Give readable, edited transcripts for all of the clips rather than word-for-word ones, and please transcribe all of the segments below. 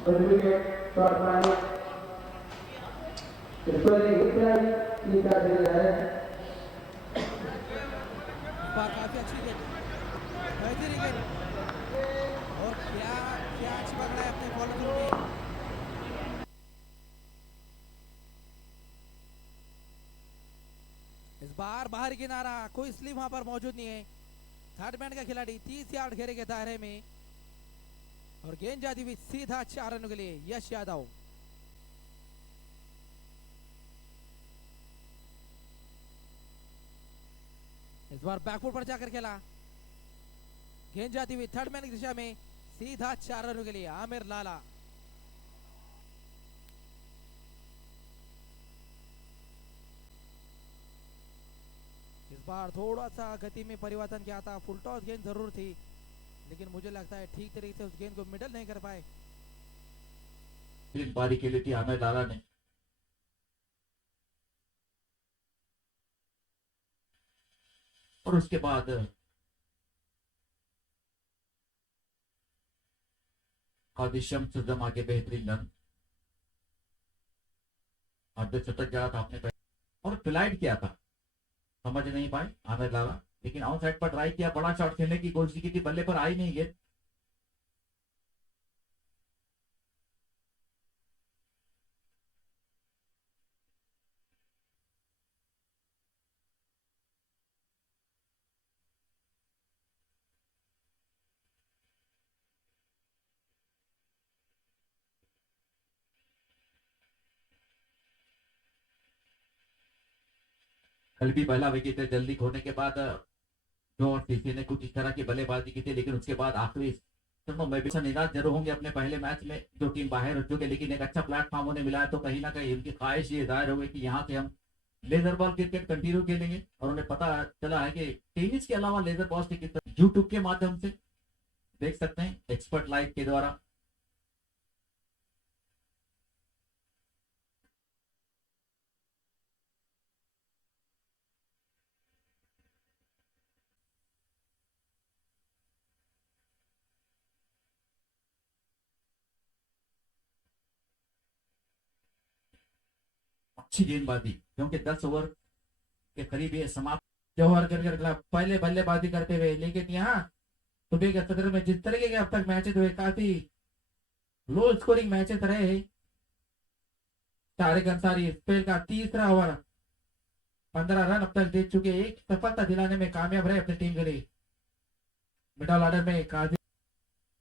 Certificate shot मारने इसको इतना ही का दे रहा है। काफी अच्छी गेंद, बेहतरीन गेंद, और क्या क्या पकड़ा है अपने फॉलो थ्रू में। इस बार बाहर किनारा, कोई स्लिप वहां पर मौजूद नहीं है। थर्ड मैन का खिलाड़ी 30 यार्ड घेरे के दायरे में, और गेंद जाती हुई सीधा 4 रनों के लिए यश यादव। इस बार बैकफुट पर जाकर खेला, गेंद जाती हुई थर्ड मैन की दिशा में सीधा 4 रनों के लिए आमिर लाला। इस बार थोड़ा सा गति में परिवर्तन किया था, फुल टॉस गेंद जरूर थी, लेकिन मुझे लगता है ठीक तरीके से उस गेंद को मिडल नहीं कर पाए। पारी के लिए थी आमिर लाला ने। और उसके बाद कादिशम सुजमा के बेहतरीन रन, अर्धशतक गया था आपने और फ्लाइट किया था, समझ नहीं पाए आमिर लाला, लेकिन आउट साइड पर ट्राई किया, बड़ा शॉट खेलने की कोशिश की थी, बल्ले पर आई नहीं गेंद। कल भी पहला विकेट जल्दी खोने के बाद जो सीसी ने कुछ इस तरह की बल्लेबाजी की थी, लेकिन उसके बाद आखिरी में भी निराश जरूर होंगे अपने पहले मैच में जो टीम बाहर हो चुके, लेकिन एक अच्छा प्लेटफॉर्म उन्हें मिला है, तो कहीं ना कहीं उनकी ख्वाहिश ये जाहिर हो गई कि यहाँ से हम लेजर बॉल क्रिकेट कंटिन्यू खेलेंगे। और उन्हें पता चला है कि टेनिस के अलावा लेजर बॉल क्रिकेट यूट्यूब के माध्यम से देख सकते हैं, एक्सपर्ट लाइव के द्वारा। अच्छी गेंदबाजी, क्योंकि 10 ओवर के करीब ये समाप्त जौहर क्रिकेट क्लब पहले बल्लेबाजी करते हुए, लेकिन यहाँ सुबह के सत्र में जिस तरीके के अब तक मैचेस हुए, काफी लो स्कोरिंग मैचेस रहे हैं। तारिक अंसारी स्पेल का तीसरा ओवर, 15 रन अब तक दे चुके, एक सफलता दिलाने में कामयाब रहे अपनी टीम के लिए। मिडल ऑर्डर में काजी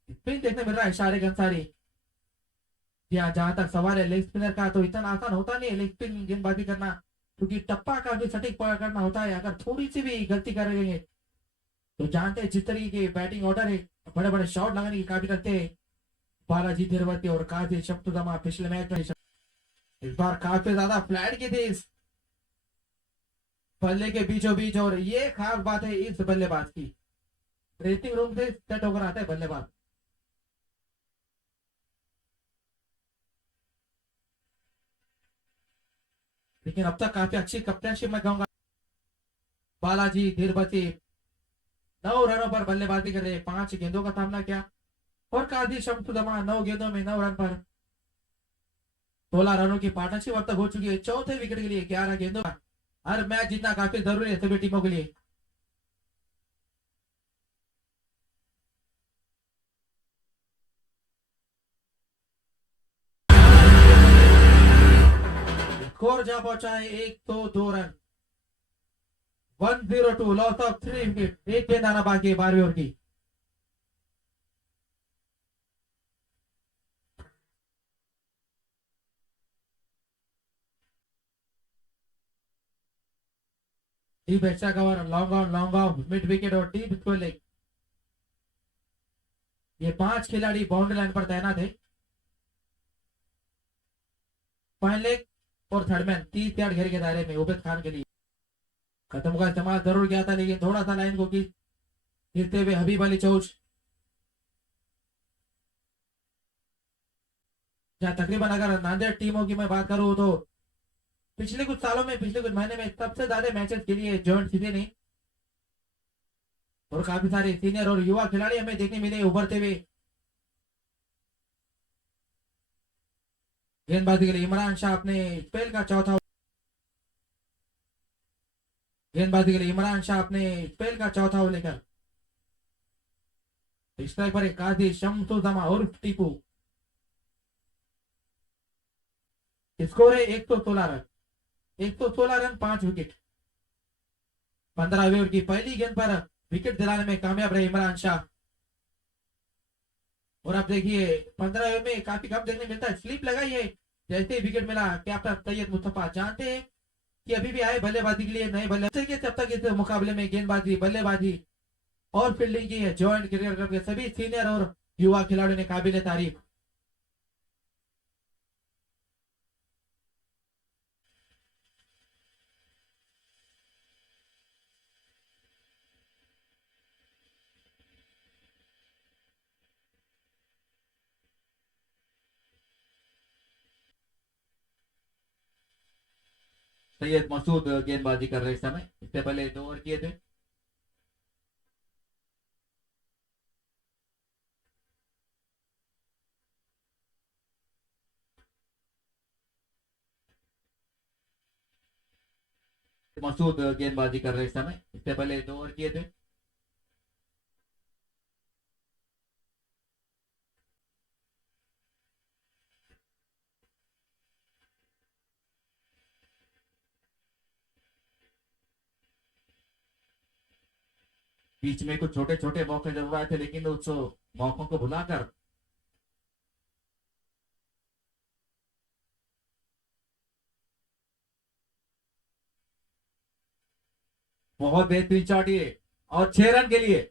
स्पिन देखने मिल रहा है शारिक अंसारी। या जहां तक सवाल है लेग स्पिनर का, तो इतना आसान होता नहीं है लेग स्पिन गेंदबाजी करना, क्योंकि टप्पा का भी सटीक पकड़ना होता है। अगर थोड़ी सी भी गलती करेंगे तो जानते हैं जिस तरीके के बैटिंग ऑर्डर है, बड़े बड़े शॉट लगाने की काबिल रखते हैं बालाजी तिरवती और काजी शब्दमा। पिछले मैच में इस बार काफी ज्यादा फ्लैट की थी इस बल्ले के बीचों बीच, और ये खास बात है इस बल्लेबाज की, ड्रेसिंग रूम से सेट होकर आता है बल्लेबाज। लेकिन अब तक काफी अच्छी कैप्टनशिप में कहूंगा बालाजी तिरवती। 9 रनों पर बल्लेबाजी कर रहे, 5 गेंदों का सामना किया, और काजी शमसुदमा 9 गेंदों में 9 रन पर 16 रनों की पार्टनरशिप अब तक हो चुकी है। चौथे विकेट के लिए 11 गेंदों का हर मैच जीतना काफी जरूरी है सभी टीमों के लिए। स्कोर जहां पहुंचा है 102 रन, 102, लॉस ऑफ 3 विकेट, एक गेंद आना बाकी है 12वीं ओवर की। Deep extra cover, long off, mid wicket और डीप स्कोर लेग, ये 5 खिलाड़ी बाउंड्री लाइन पर तैनात है। पहले और थर्ड मैन 30 यार्ड घेरे के दायरे में उबैद खान के लिए खत्म का इस्तेमाल जरूर किया था, लेकिन थोड़ा सा लाइन को गिरते हुए हबीब अली चौच। जहाँ तकरीबन अगर नांदेड़ टीमों की मैं बात करूं तो पिछले कुछ सालों में, पिछले कुछ महीने में सबसे ज्यादा मैचेस के लिए जॉइंट सीधे नहीं, और काफी सारे सीनियर और युवा खिलाड़ी हमें देखने मिले उभरते हुए। गेंदबाजी के लिए इमरान शाह अपने स्पेल का चौथा गेंदबाजी के लिए इमरान शाह अपने स्पेल का चौथा ओवर लेकर स्ट्राइक पर एक काजी शमसुज्जमा उर्फ टीपू। स्कोर है 116 रन 116 रन 5 विकेट। 15 ओवर की पहली गेंद पर विकेट दिलाने में कामयाब रहे इमरान शाह। और अब देखिए 15 ओवर में काफी कम देखने मिलता है, स्लिप लगाई है जैसे ही विकेट मिला कैप्टन तैयब मुस्तफा जानते हैं कि अभी भी आए बल्लेबाजी के लिए नए बल्लेबाज जब तक इस मुकाबले में गेंदबाजी बल्लेबाजी और फील्डिंग की है जॉइंट क्रिकेट के सभी सीनियर और युवा खिलाड़ियों ने काबिल तारीफ। सैयद मसूद गेंदबाजी कर रहे इस समय, इससे पहले 2 ओवर किए थे। मसूद गेंदबाजी कर रहे इस समय, इससे पहले 2 ओवर किए थे। बीच में कुछ छोटे छोटे मौके जरूर आए थे लेकिन उस मौकों को भुलाकर बहुत बेहतरीन शॉट ये और 6 रन के लिए।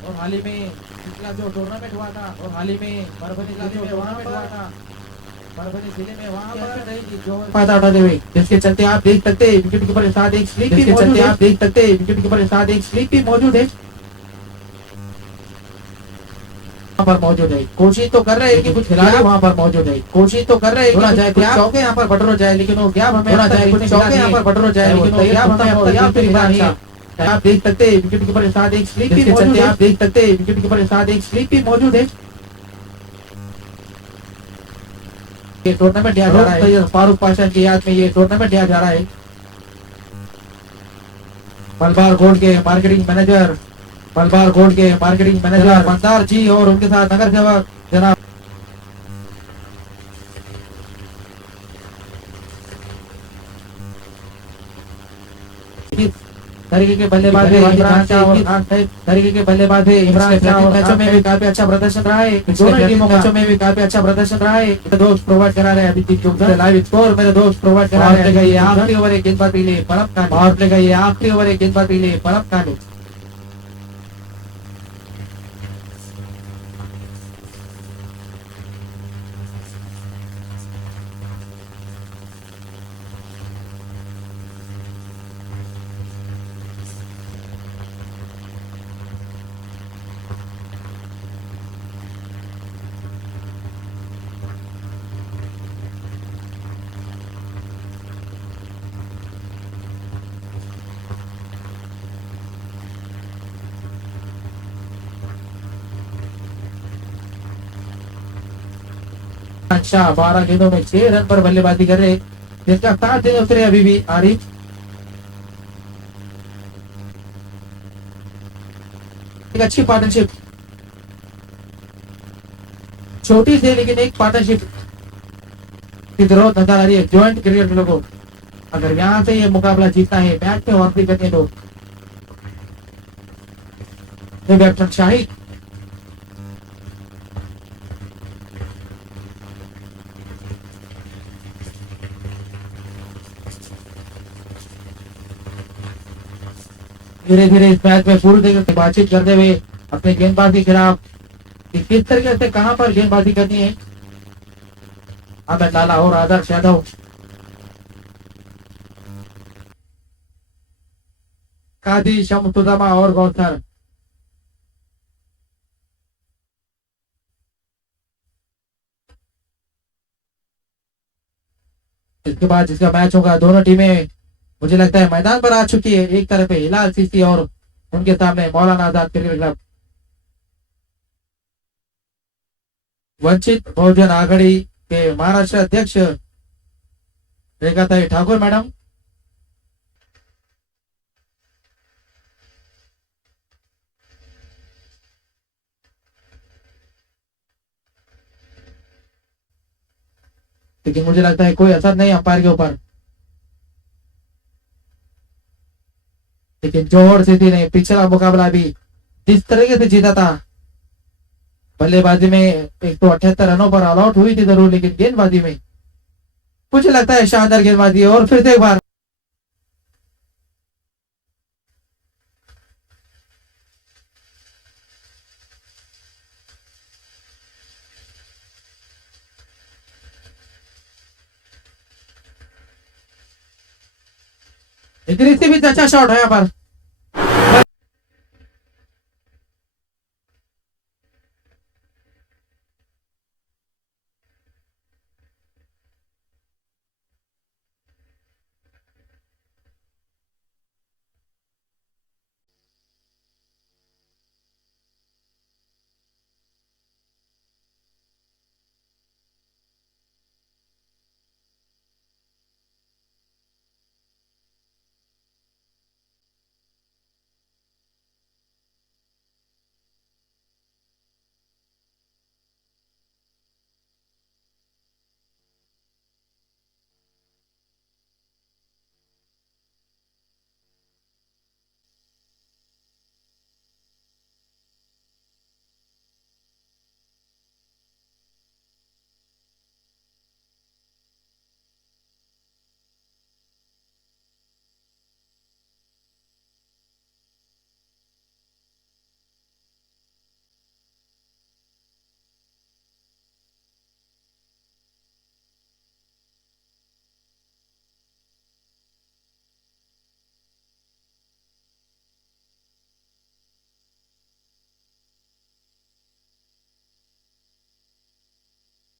और हाल ही में पिछला जो टूर्नामेंट हुआ था और हाल ही में परभनी जिले में वहां पर हुआ था, परभनी जिले में वहां पर रही थी जो फायदा उठाते हुए जिसके चलते आप देख सकते हैं विकेट कीपर के साथ एक स्लिप भी मौजूद है। आप देख सकते हैं विकेट कीपर के साथ एक स्लिप भी मौजूद है, वहां पर मौजूद है। कोशिश तो कर रहे हैं कि कुछ खिलाड़ी वहां पर मौजूद है, कोशिश तो कर रहे हैं होना जाए चौके यहाँ पर बटर हो जाए लेकिन वो क्या हमें होना जाए कुछ चौके यहाँ पर बटर हो जाए लेकिन वो क्या हमें आप देख सकते हैं विकेट कीपर के साथ एक स्लिप भी मौजूद है। आप देख सकते हैं विकेट कीपर के साथ एक स्लिप भी मौजूद है। ये टूर्नामेंट लिया जा रहा है फारूक पाशा की याद में, ये टूर्नामेंट लिया जा रहा है। मलबार गोल्ड के मार्केटिंग मैनेजर मंदार जी और उनके साथ नगर सेवक जनाब तरीके के बल्लेबाज है इमरान शाह और तरीके के बल्लेबाज है इमरान शाह और मैचों में भी काफी अच्छा प्रदर्शन रहा है। दोनों टीमों मैचों में भी काफी अच्छा प्रदर्शन रहा है। मेरे दोस्त प्रोवाइड करा रहे हैं अभी तक लाइव स्कोर मेरे दोस्त प्रोवाइड करा रहे हैं। ये आखिरी ओवर है गेंदबाजी के लिए परम कानू और प्ले का ये आखिरी ओवर है गेंदबाजी के लिए परम कानू। अच्छा 12 गेंदों में 6 रन पर बल्लेबाजी कर रहे जिसका 7 दिन उतरे अभी भी आरिफ। एक अच्छी पार्टनरशिप छोटी सी लेकिन एक पार्टनरशिप की जरूरत नजर आ रही है ज्वाइंट क्रिकेट लोगों। अगर यहाँ से ये मुकाबला जीतना है मैच में वापसी करने दो। बैट्समैन शाहिद धीरे धीरे इस मैच में पूरी तरीके से बातचीत करते हुए अपने गेंदबाज के खिलाफ कि किस तरीके से कहां पर गेंदबाजी करनी है। अहमद लाला और आदर्श यादव कादी शमसुदमा और गौसर इसके बाद जिसका मैच होगा दोनों टीमें मुझे लगता है मैदान पर आ चुकी है। एक तरफ है हिलाल सीसी और उनके सामने मौलाना आजाद क्रिकेट क्लब। वंचित बहुजन आघाड़ी के महाराष्ट्र अध्यक्ष रेखाताई ठाकुर मैडम लेकिन मुझे लगता है कोई असर नहीं अंपायर के ऊपर। लेकिन जौहर सिटी ने पिछला मुकाबला भी जिस तरीके से जीता था बल्लेबाजी में 178 रनों पर ऑल आउट हुई थी जरूर लेकिन गेंदबाजी में मुझे लगता है शानदार गेंदबाजी और फिर से एक बार एक भी अच्छा शॉट है यहाँ पर।